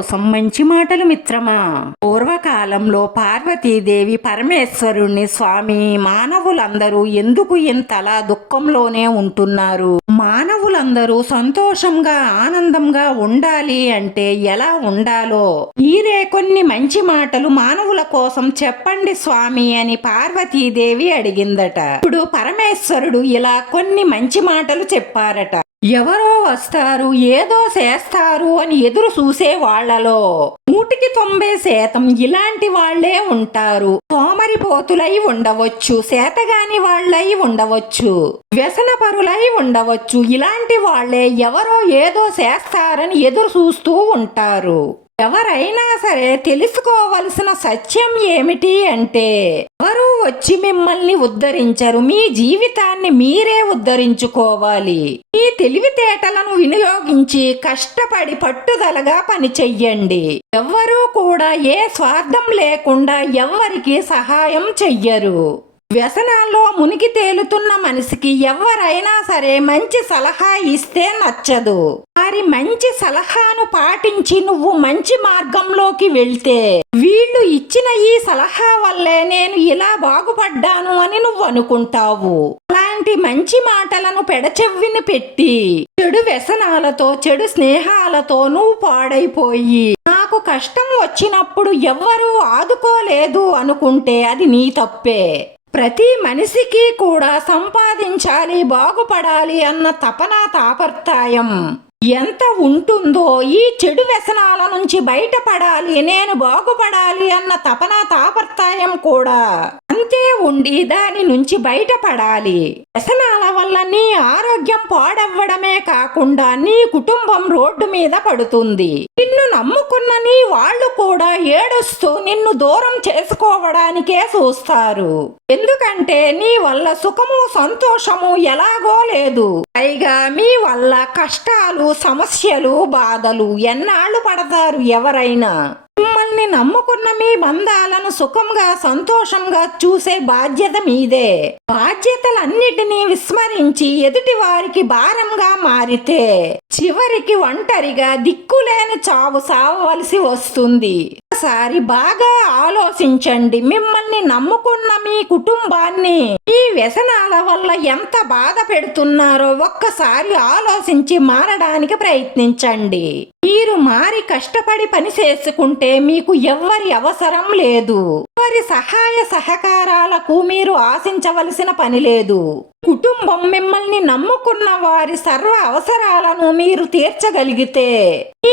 కోసం మంచి మాటలు మిత్రమా? పూర్వకాలంలో పార్వతీదేవి పరమేశ్వరుణ్ణి స్వామి మానవులందరూ ఎందుకు ఇంతలా దుఃఖంలోనే ఉంటున్నారు? మానవులందరూ సంతోషంగా ఆనందంగా ఉండాలి అంటే ఎలా ఉండాలో? మీరే కొన్ని మంచి మాటలు మానవుల కోసం చెప్పండి స్వామి అని పార్వతీదేవి అడిగిందట. ఇప్పుడు పరమేశ్వరుడు ఇలా కొన్ని మంచి మాటలు చెప్పారట. ఎవరో వస్తారు ఏదో చేస్తారు అని ఎదురు చూసే వాళ్ళలో నూటికి తొంభై శాతం ఇలాంటి వాళ్ళే ఉంటారు. సోమరిపోతులై ఉండవచ్చు సేతగాని వాళ్ళై ఉండవచ్చు వ్యసనపరులై ఉండవచ్చు. ఇలాంటి వాళ్ళే ఎవరో ఏదో చేస్తారని ఎదురు చూస్తూ ఉంటారు. ఎవరైనా సరే తెలుసుకోవలసిన సత్యం ఏమిటి అంటే ఎవరు వచ్చి మిమ్మల్ని ఉద్ధరించరు. మీ జీవితాన్ని మీరే ఉద్ధరించుకోవాలి. మీ తెలివితేటలను వినియోగించి కష్టపడి పట్టుదలగా పనిచెయ్యండి. ఎవ్వరూ కూడా ఏ స్వార్థం లేకుండా ఎవ్వరికి సహాయం చెయ్యరు. వ్యసనాల్లో మునిగి తేలుతున్న మనిషికి ఎవరైనా సరే మంచి సలహా ఇస్తే నచ్చదు. వారి మంచి సలహాను పాటించి నువ్వు మంచి మార్గంలోకి వెళ్తే వీళ్ళు ఇచ్చిన ఈ సలహా వల్లే నేను ఇలా బాగుపడ్డాను అని నువ్వు అనుకుంటావు. అలాంటి మంచి మాటలను పెడచెవ్విని పెట్టి చెడు వ్యసనాలతో చెడు స్నేహాలతో నువ్వు పాడైపోయి నాకు కష్టం వచ్చినప్పుడు ఎవ్వరూ ఆదుకోలేదు అనుకుంటే అది నీ తప్పే. ప్రతి మనిషికి కూడా సంపాదించాలి బాగుపడాలి అన్న తపన తాపర్తాయం ఎంత ఉంటుందో ఈ చెడు వ్యసనాల నుంచి బయటపడాలి నేను బాగుపడాలి అన్న తపన తాపర్తాయం కూడా. అంతే ఉండి దాని నుంచి బయటపడాలి. వ్యసనాల వల్ల నీ ఆరోగ్యం పాడవ్వడమే కాకుండా నీ కుటుంబం రోడ్డు మీద పడుతుంది. నిన్ను నమ్ముకున్న నీ వాళ్ళు కూడా ఏడుస్తూ నిన్ను దూరం చేసుకోవడానికే చూస్తారు. ఎందుకంటే నీ వల్ల సుఖము సంతోషము ఎలాగో లేదు. పైగా మీ వల్ల కష్టాలు సమస్యలు బాధలు ఎన్నాళ్ళు పడతారు ఎవరైనా? మిమ్మల్ని నమ్ముకున్న మీ బంధాలను సుఖంగా సంతోషంగా చూసే బాధ్యత మీదే. బాధ్యతలన్నిటినీ విస్మరించి ఎదుటి వారికి భారంగా మారితే చివరికి ఒంటరిగా దిక్కులేని చావు సావవలసి వస్తుంది. ఒక్కసారి బాగా ఆలోచించండి. మిమ్మల్ని నమ్ముకున్న మీ కుటుంబాన్ని ఈ వ్యసనాల వల్ల ఎంత బాధ పెడుతున్నారో ఒక్కసారి ఆలోచించి మారడానికి ప్రయత్నించండి. మీరు మారి కష్టపడి పని చేసుకుంటే మీకు ఎవ్వరి అవసరం లేదు. ఎవరి సహాయ సహకారాలకు మీరు ఆశించవలసిన పని లేదు. కుటుంబం మిమ్మల్ని నమ్ముకున్న వారి సర్వ అవసరాలను మీరు తీర్చగలిగితే